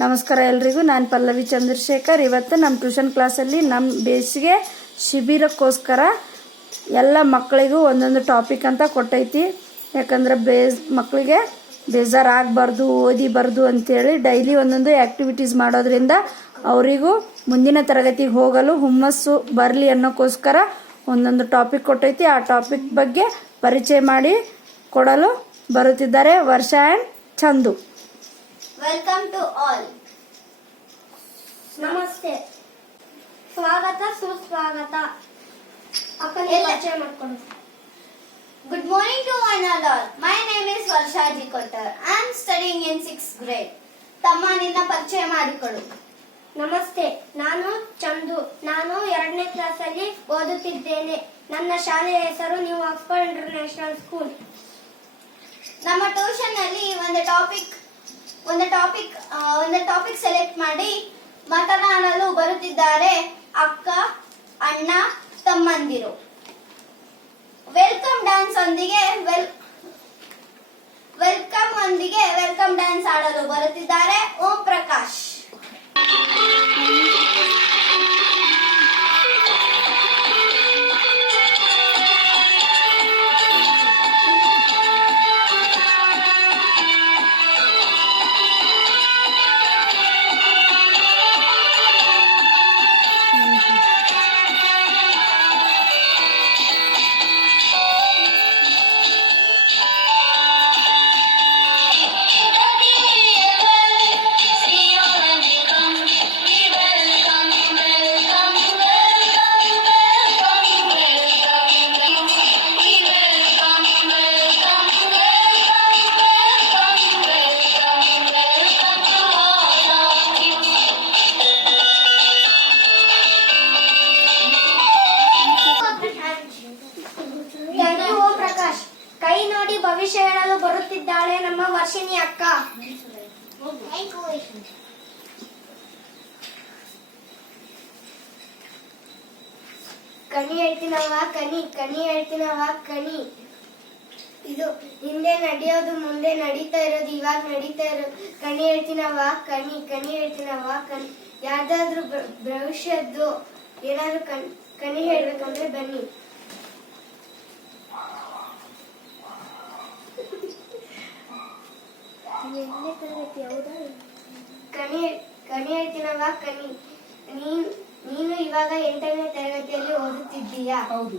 ನಮಸ್ಕಾರ ಎಲ್ರಿಗೂ. ನಾನು ಪಲ್ಲವಿ ಚಂದ್ರಶೇಖರ್. ಇವತ್ತು ನಮ್ಮ ಟ್ಯೂಷನ್ ಕ್ಲಾಸಲ್ಲಿ ನಮ್ಮ ಬೇಸಿಗೆ ಶಿಬಿರಕ್ಕೋಸ್ಕರ ಎಲ್ಲ ಮಕ್ಕಳಿಗೂ ಒಂದೊಂದು ಟಾಪಿಕ್ ಅಂತ ಕೊಟ್ಟೈತಿ. ಯಾಕಂದ್ರೆ ಬೇಸ್ ಮಕ್ಕಳಿಗೆ ಬೇಜಾರಾಗಬಾರ್ದು, ಓದಿಬಾರ್ದು ಅಂತೇಳಿ ಡೈಲಿ ಒಂದೊಂದು ಆ್ಯಕ್ಟಿವಿಟೀಸ್ ಮಾಡೋದ್ರಿಂದ ಅವರಿಗೂ ಮುಂದಿನ ತರಗತಿಗೆ ಹೋಗಲು ಹುಮ್ಮಸ್ಸು ಬರಲಿ ಅನ್ನೋಕ್ಕೋಸ್ಕರ ಒಂದೊಂದು ಟಾಪಿಕ್ ಕೊಟ್ಟೈತಿ. ಆ ಟಾಪಿಕ್ ಬಗ್ಗೆ ಪರಿಚಯ ಮಾಡಿ ಕೊಡಲು ಬರುತ್ತಿದ್ದಾರೆ ವರ್ಷ and Chandu. Welcome to all. ನಮಸ್ತೆ. ಸ್ವಾಗತ ಸುಸ್ವಾಗತ. ಪರಿಚಯ ಮಾಡ್ಕೊಂಡು good morning to one all all my name is Varsha G Kottar I am studying in six grade ತಮ್ಮ ನಿನ್ನ ಪರಿಚಯ ಮಾಡಿಕೊಡು. ನಮಸ್ತೆ. ನಾನು ಚಂದು. ನಾನು ಎರಡನೇ ಕ್ಲಾಸಲ್ಲಿ ಓದುತ್ತಿದ್ದೇನೆ. ನನ್ನ ಶಾಲೆಯ ಹೆಸರು ನ್ಯೂ ಆಕ್ಸ್ಫರ್ಡ್ ಇಂಟರ್ನ್ಯಾಷನಲ್ ಸ್ಕೂಲ್ ನಮ್ಮ ಟ್ಯೂಷನ್ ಅಲ್ಲಿ ಒಂದು ಟಾಪಿಕ್ ಒಂದು ಟಾಪಿಕ್ ಒಂದು ಟಾಪಿಕ್ ಸೆಲೆಕ್ಟ್ ಮಾಡಿ ಮಾತನಾಡಲು ಬರುತ್ತಿದ್ದಾರೆ ಅಕ್ಕ, ಅಣ್ಣ, ತಮ್ಮಂದಿರು. ವೆಲ್ಕಮ್ ಡ್ಯಾನ್ಸ್ ಒಂದಿಗೆ ವೆಲ್, ವೆಲ್ಕಮ್ ಒಂದಿಗೆ ವೆಲ್ಕಮ್ ಡ್ಯಾನ್ಸ್ ಆಡಲು ಬರುತ್ತಿದ್ದಾರೆ ಓಂ ಪ್ರಕಾಶ್. ಕಣಿ ಹೇಳ್ತೀನವ ಕಣಿ ಕಣಿ ಹೇಳ್ತೀನವ ಕಣಿ. ಇದು ಹಿಂದೆ ನಡೆಯೋದು, ಮುಂದೆ ನಡೀತಾ ಇರೋದು, ಇವಾಗ ನಡೀತಾ ಇರೋದು. ಕಣಿ ಹೇಳ್ತೀನವ ಕಣಿ ಕಣಿ ಹೇಳ್ತೀನವ ಕಣಿ. ಯಾವ್ದಾದ್ರು ಭವಿಷ್ಯದ್ದು ಏನಾದ್ರು ಕಣ್, ಕಣಿ ಹೇಳ್ಬೇಕಂದ್ರೆ ಬನ್ನಿ. ಕಣಿ ಕಣಿ ಹೇಳ್ತೀನವ ಕಣಿ. ನೀನ್ ನೀನು ಇವಾಗ ಎಂಟನೇ ತರಗತಿಯಲ್ಲಿ ಓದುತ್ತಿದ್ದೀಯಾ? ಹೌದು.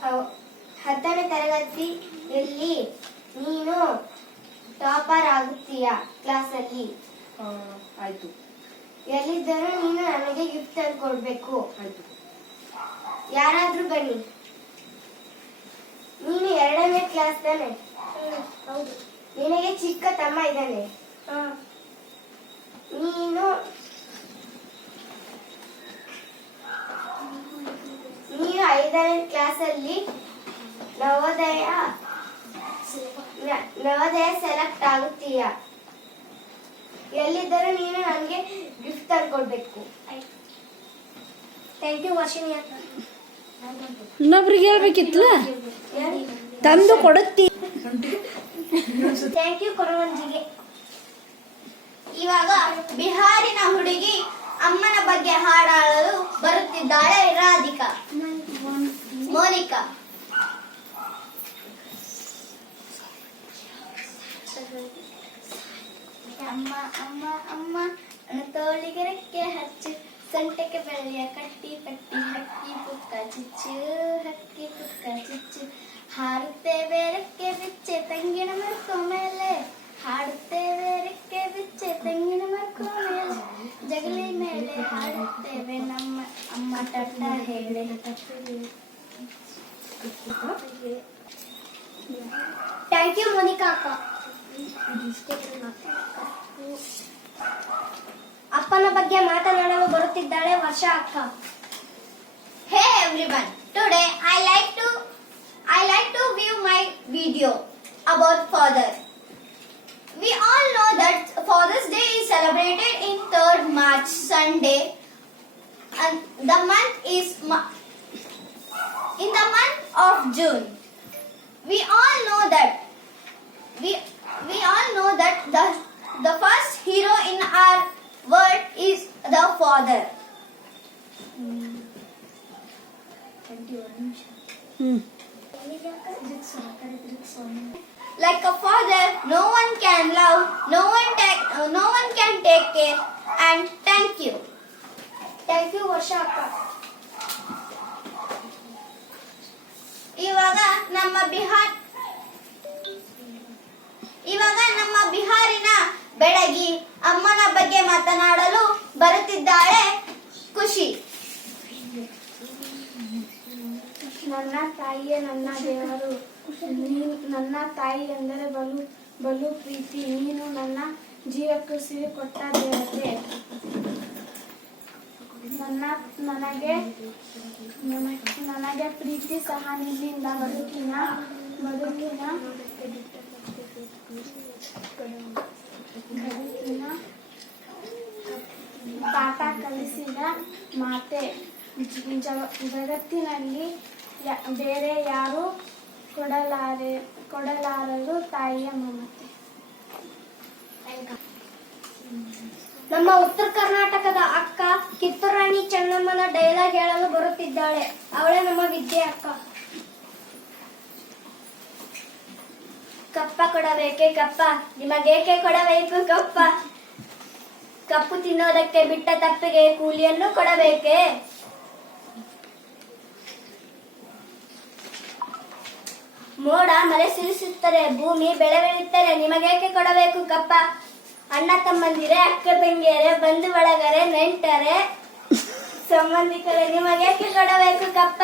ಹೌ- ಹತ್ತನೇ ತರಗತಿಯಲ್ಲಿ ನೀನು ಟಾಪರ್ ಆಗುತ್ತೀಯ ಕ್ಲಾಸಲ್ಲಿ? ಆಯ್ತು. ಎಲ್ಲಿದ್ದರೂ ನೀನು ನನಗೆ ಗಿಫ್ಟ್ ತಂದು ಕೊಡ್ಬೇಕು ಆಯ್ತು. ಯಾರಾದ್ರೂ ಬನ್ನಿ. ನೀನು ಎರಡನೇ ಕ್ಲಾಸ್ ತಾನೆ? ಹೌದು. ನಿನಗೆ ಚಿಕ್ಕ ತಮ್ಮ ಇದ್ದಾನೆ? ನೀನು ನೀನು ಐದನೇ ಕ್ಲಾಸಲ್ಲಿ ನವೋದಯ ನವೋದಯ ಸೆಲೆಕ್ಟ್ ಆಗುತ್ತೀಯ? ಎಲ್ಲಿದ್ದರೂ ನೀನು ನನಗೆ ಗಿಫ್ಟ್ ತಂದ್ಕೊಡ್ಬೇಕು. ಥ್ಯಾಂಕ್ ಯು ವರ್ಷಿಣಿ ಇನ್ನೊಬ್ರಿಗೆ ಹೇಳ್ಬೇಕಿತ್ತಲ್ಲ ತಂದು ಕೊಡುತ್ತಿ. Thank you ಕೊರವಂಜಿಗೆ. ಇವಾಗ ಬಿಹಾರಿನ ಹುಡುಗಿ ಅಮ್ಮನ ಬಗ್ಗೆ ಹಾಡಾಡಲು ಬರುತ್ತಿದ್ದಾಳೆ ರಾಧಿಕಾ. ಮೋನಿಕಾ. ಅಮ್ಮ ಅಮ್ಮ ಅಮ್ಮ ತೋಳಿಗೆ ರೆಕ್ಕೆ ಹಚ್ಚು. ಸೊಂಟಕ್ಕೆ ಬೆಳ್ಳಿಯ ಕಟ್ಟಿ ಪಟ್ಟಿ, ಹಕ್ಕಿ ಪುಕ್ಕ ಚುಚ್ಚು, ಹಕ್ಕಿ ಪುಕ್ಕ ಚುಚ್ಚು. ಹಾರುತ್ತೇವೆ ರೆಕ್ಕೆ ಬಿಚ್ಚೆ, ತಂಗಿನ ಮೇಲೆ. ಹಾಡುತ್ತೇವೆ ರೆಕ್ಕೆ ಬಿಚ್ಚೆ ತಂಗಿನ ಮರ್ಕೋ ಮೇಲೆ ಜಗಲಿ ಮೇಲೆ ಹಾಡುತ್ತೇವೆ ನಮ್ಮ ಅಮ್ಮ ಟಟ್ಟ ಹೇಳಿ ಥ್ಯಾಂಕ್ ಯು ಮೋನಿಕಾ ಅಕ್ಕ ಅಪ್ಪನ ಬಗ್ಗೆ ಮಾತನಾಡಲು ಬರುತ್ತಿದ್ದಾಳೆ ವರ್ಷ ಅಕ್ಕ Hey everyone, today I like to I like to view my video about father. We all know that Father's Day is celebrated in 3rd March Sunday. And the month is Ma- in the month of June. We all know that we we all know that the the first hero in our world is the father. Hmm. ಹ್ಞೂ Like a father, no one can love, no one take, uh, no one can take care. And thank you. Thank you Varsha ಅಕ್ಕ ಇವಾಗ ನಮ್ಮ ಬಿಹಾರ್ ಇವಾಗ ನಮ್ಮ ಬಿಹಾರಿನ ಬೆಳಗಿ ಅಮ್ಮನ ಬಗ್ಗೆ ಮಾತನಾಡಲು ಬರುತ್ತಿದ್ದಾಳೆ ಖುಷಿ ನನ್ನ ತಾಯಿಯೇ ನನ್ನ ದೇವರು ನೀನು ನನ್ನ ತಾಯಿ ಎಂದರೆ ಬಲು ಬಲು ಪ್ರೀತಿ. ನೀನು ನನ್ನ ಜೀವಕ್ಕೆ ಸಿರಿ ಕೊಟ್ಟ ದೇವತೆ ನನ್ನ, ನನಗೆ ನನಗೆ ಪ್ರೀತಿ ಸಹ ನಿನ್ನಿಂದ ಬದುಕಿನ ಬದುಕಿನ ಬದುಕಿನ ಪಾಠ ಕಲಿಸಿದ ಮಾತೆ. ಜಗ- ಜಗತ್ತಿನಲ್ಲಿ ಬೇರೆ ಯಾರು ಕೊಡಲಾರೆ, ಕೊಡಲಾರರು ತಾಯಿಯ ಮಮತೆ. ನಮ್ಮ ಉತ್ತರ ಕರ್ನಾಟಕದ ಅಕ್ಕ ಕಿತ್ತೂರಾಣಿ ಚೆನ್ನಮ್ಮನ ಡೈಲಾಗ್ ಹೇಳಲು ಬರುತ್ತಿದ್ದಾಳೆ. ಅವಳೇ ನಮ್ಮ ವಿದ್ಯೆ ಅಕ್ಕ ಕಪ್ಪ ಕೊಡಬೇಕೆ ಕಪ್ಪ? ನಿಮಗೇಕೆ ಕೊಡಬೇಕು ಕಪ್ಪ? ಕಪ್ಪು ತಿನ್ನೋದಕ್ಕೆ ಬಿಟ್ಟ ತಪ್ಪಿಗೆ ಕೂಲಿಯನ್ನು ಕೊಡಬೇಕೆ? ಮೋಡ ಮಳೆ ಸುರಿಸುತ್ತದೆ ಭೂಮಿ ಬೆಳೆ ಬೆಳೆಯುತ್ತದೆ ನಿಮಗೇಕೆ ಕೊಡಬೇಕು ಕಪ್ಪ? ಅಣ್ಣ ತಮ್ಮಂದಿರೆ ಅಕ್ಕ ತಂಗಿಯರೆ ಬಂಧು ಬಳಗರೆ ನೆಂಟರೆ ಸಂಬಂಧಿಕರೇ ನಿಮಗೇಕೆ ಕೊಡಬೇಕು ಕಪ್ಪ?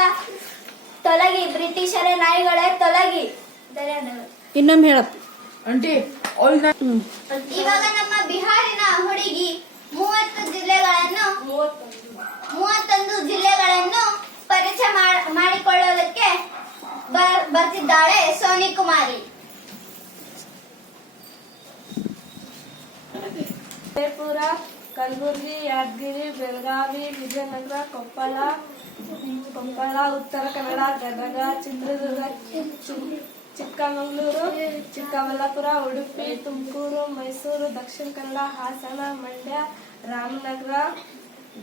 ತೊಲಗಿ ಬ್ರಿಟಿಷರೇ ನಾಯಿಗಳೇ ತೊಲಗಿ. ಧನ್ಯವಾದಗಳು. ಇನ್ನೊಮ್ಮೆ ಹೇಳಪ್ಪ. ಅಂಟಿ ಇವಾಗ ನಮ್ಮ ಬಿಹಾರಿನ ಹುಡುಗಿ ಮೂವತ್ತು ಜಿಲ್ಲೆಗಳನ್ನು ಮೂವತ್ತೊಂದು. ಜಿಲ್ಲೆಗಳನ್ನು ಪರಿಚಯ ಮಾಡ್- ಮಾಡಿಕೊಳ್ಳೋದಕ್ಕೆ ಬರ್ತಿದ್ದಾಳೆ ಸೋನಿ ಕುಮಾರಿ. ಜಯಪುರ ಕಲಬುರಗಿ, ಯಾದಗಿರಿ, ಬೆಳಗಾವಿ, ವಿಜಯನಗರ, ಕೊಪ್ಪಳ ಕೊಪ್ಪಳ, ಉತ್ತರ ಕನ್ನಡ, ಗದಗ, ಚಿತ್ರದುರ್ಗ ಚಿಕ್ಕಮಗಳೂರು, ಚಿಕ್ಕಬಳ್ಳಾಪುರ, ಉಡುಪಿ, ತುಮಕೂರು, ಮೈಸೂರು, ದಕ್ಷಿಣ ಕನ್ನಡ, ಹಾಸನ, ಮಂಡ್ಯ, ರಾಮನಗರ,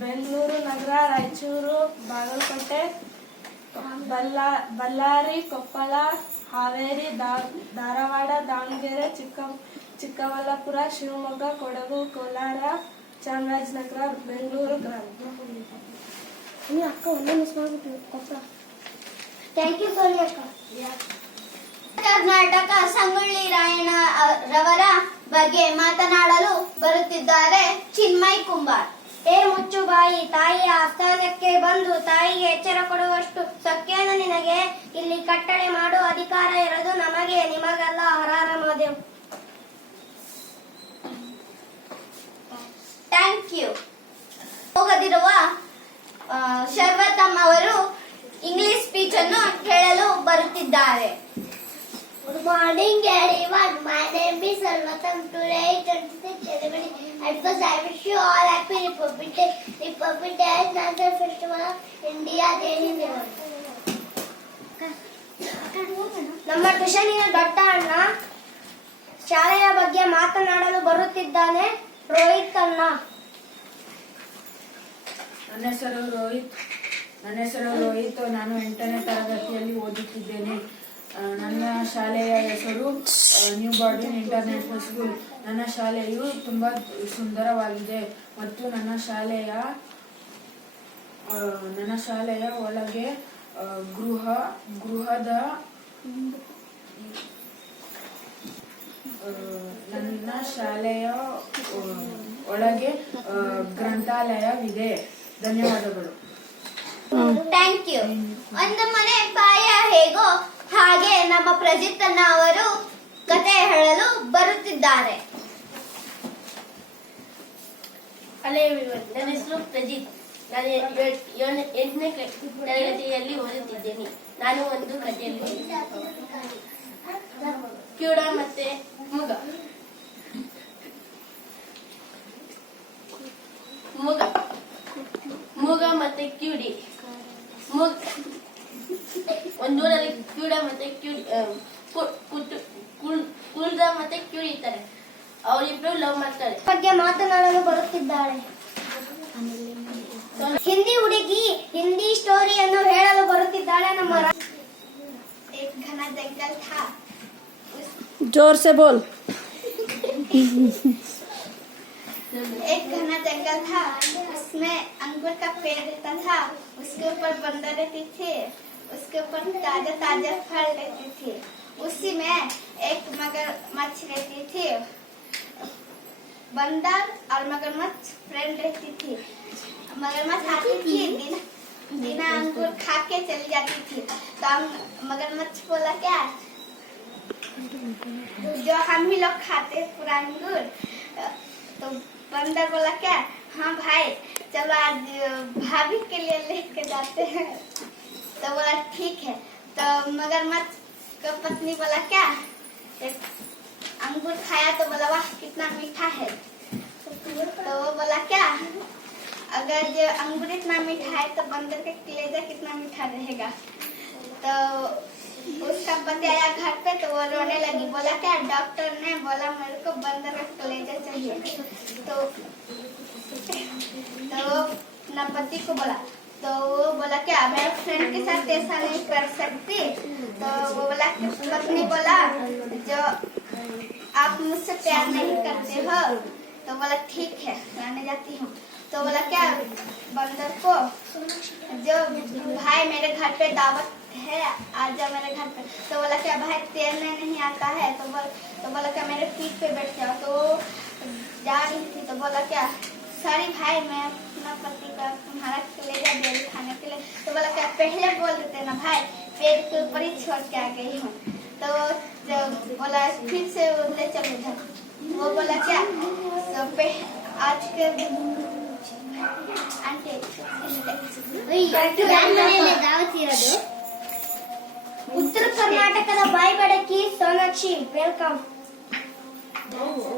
ಬೆಂಗಳೂರು ನಗರ, ರಾಯಚೂರು, ಬಾಗಲಕೋಟೆ ಬಲ್ಲಾ ಬಳ್ಳಾರಿ ಕೊಪ್ಪಳ ಹಾವೇರಿ ಧಾರವಾಡ ದಾವಣಗೆರೆ ಚಿಕ್ಕ ಚಿಕ್ಕಬಳ್ಳಾಪುರ ಶಿವಮೊಗ್ಗ ಕೊಡಗು ಕೋಲಾರ ಚಾಮರಾಜನಗರ ಬೆಂಗಳೂರು ಗ್ರಾಮೀಣ ಅಕ್ಕ ಒಂದೇ ಮಿಸ್ ಮಾಡ್ಬಿಟ್ಟು ಕೊಪ್ಪಳ. ಥ್ಯಾಂಕ್ ಯು ಸೋನಿ ಅಕ್ಕ. ಕರ್ನಾಟಕ ಸಂಗೊಳ್ಳಿ ರಾಯಣ್ಣ ರವರ ಬಗ್ಗೆ ಮಾತನಾಡಲು ಬರುತ್ತಿದ್ದಾರೆ ಚಿನ್ಮಯ್ ಕುಂಬಾರ್. ಏ ಮುಚ್ಚು ಬಾಯಿ, ತಾಯಿಯ ಆಸ್ಥಾನಕ್ಕೆ ಬಂದು ತಾಯಿಗೆ ಎಚ್ಚರ ಕೊಡುವಷ್ಟು ಸಖ್ಯನ ನಿನಗೆ. ಇಲ್ಲಿ ಕಟ್ಟಳೆ ಮಾಡುವ ಅಧಿಕಾರ ಇರೋದು ನಮಗೆ, ನಿಮಗೆಲ್ಲ ಹರಾರ ಮಹಾದೇವ್ ಥ್ಯಾಂಕ್ ಯು ಹೋಗದಿರುವ ಆ, ಶರ್ವತಮ್ ಅವರು ಇಂಗ್ಲಿಷ್ ಸ್ಪೀಚ್ ಅನ್ನು ಹೇಳಲು ಬರುತ್ತಿದ್ದಾರೆ Good morning, everyone. My name is Sarvatam. Today is 26 January. At first, I wish you all happy Republic Day. Republic Day is national festival of India. Day in the world. ನಮ್ಮ ಟ್ಯೂಷನಿನ ದೊಡ್ಡ ಅಣ್ಣ ಶಾಲೆಯ ಬಗ್ಗೆ ಮಾತನಾಡಲು ಬರುತ್ತಿದ್ದಾನೆ, ರೋಹಿತ್ ಅಣ್ಣ. ನನ್ನ ಹೆಸರು ರೋಹಿತ್. ನನ್ನ ಹೆಸರು ರೋಹಿತ್. ನಾನು ಎಂಟನೇ ತರಗತಿಯಲ್ಲಿ ಓದುತ್ತಿದ್ದೇನೆ. ನನ್ನ ಶಾಲೆಯ ಹೆಸರು ನ್ಯೂ ಬಾರ್ಡನ್ ಇಂಟರ್ನ್ಯಾಷನಲ್ ಸ್ಕೂಲ್ ನನ್ನ ಶಾಲೆಯು ತುಂಬ ಸುಂದರವಾಗಿದೆ ಮತ್ತು ನನ್ನ ಶಾಲೆಯ ನನ್ನ ಶಾಲೆಯ ಒಳಗೆ ಗೃಹ, ಗೃಹದ ನನ್ನ ಶಾಲೆಯ ಒಳಗೆ ಗ್ರಂಥಾಲಯವಿದೆ. ಧನ್ಯವಾದಗಳು. ಥ್ಯಾಂಕ್ ಯು ಒಂದು ಮನೆ ಪಾಯ ಹೇಗೋ ಹಾಗೆ ನಮ್ಮ ಪ್ರಜಿತನ್ನ ಅವರು ಕತೆ ಹೇಳಲು ಬರುತ್ತಿದ್ದಾರೆ. ಹಲೋ ಎವ್ರಿವನ್ ನನ್ನ ಹೆಸರು ಪ್ರಜಿತ್. ನಾನು ಎಂಟನೇ ತರಗತಿಯಲ್ಲಿ ಓದುತ್ತಿದ್ದೇನೆ. ನಾನು ಒಂದು ಕಥೆಯಲ್ಲಿ ಕ್ಯೂಡ ಮತ್ತೆ ಮುಗ. ಮುಗ. ಮುಗ ಮತ್ತೆ ಕ್ಯೂಡಿ. ಮೂಗ. ಒಂದೂರಲ್ಲಿ ಕ್ಯೂಡ ಮತ್ತೆ ಕ್ಯೂಡಿ ಕುಳ್ದ ಮತ್ತೆ ಕ್ಯೂಡಿತಾರೆ ಅವರಿಬ್ರು ಲವ್ ಮಾಡ್ತಾರೆ. ಬಗ್ಗೆ ಮಾತನಾಡಲು ಬರುತ್ತಿದ್ದಾಳೆ. ಹಿಂದಿ ಹುಡುಗಿ ಹಿಂದಿ ಸ್ಟೋರಿಯನ್ನು ಹೇಳಲು ಬರುತ್ತಿದ್ದಾಳೆ ನಮ್ಮ ರಾ- एक घना जंगल था उस जोर से बोल एक घना जंगल था उसमें अंगूर का पेड़ रहता था उसके ऊपर बंदर रहती थी उसके ऊपर ताजा ताजा फल रहते थे उसी में एक मगरमच्छ रहती थी बंदर और मगरमच्छ फ्रेंड रहती थी मगरमच्छ आती थी, बिना अंगूर खा के चली जाती थी। तो हम- मगरमच्छ बोला क्या जो हम ही लोग खाते पूरा अंगूर तो बंदर बोला क्या हाँ भाई, चलो आज, भाभी के लिए लेके जाते हैं। तो बोला, ठीक है। तो मगरमच्छ का पत्नी बोला, क्या? अंगूर खाया तो बोला, वाह, कितना मीठा है। तो वो बोला, क्या? अगर अंगूर इतना मीठा है तो बंदर का कलेजा कितना मीठा रहेगा? तो उसका पति आया घर पे तो वो रोने लगी। बोला क्या डॉक्टर ने? बोला, मेरे को बंदर का कलेजा चाहिए। तो तो अपना पति को बोला तो वो बोला, क्या मैं फ्रेंड के साथ ऐसा नहीं कर सकती? तो वो बोला पत्नी बोला, जो आप मुझसे प्यार नहीं करते हो? तो बोला, ठीक है लाने जाती हूँ। तो बोला, क्या बंदर को? जो भाई मेरे घर पे दावत है, आ जा मेरे घर पे। तो बोला, क्या भाई तैरने नहीं आता है? तो बोल तो बोला, क्या मेरे पीठ पे बैठ जाओ? तो जा रही थी तो बोला, क्या सॉरी भाई मैं अपना पति का, तुम्हारा कलेजा दे रही खाने के लिए? तो बोला, क्या पहले बोल देते ना भाई, पेट के ऊपर ही छोड़ के आ गई हूँ। तो जब बोला, फिर से ले चलो उधर वो बोला, क्या? तो आज के ಉತ್ತರ ಕರ್ನಾಟಕದ ಬಾಯಿ ಬಡಕಿ Sonakshi welcome dance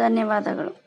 ಧನ್ಯವಾದಗಳು.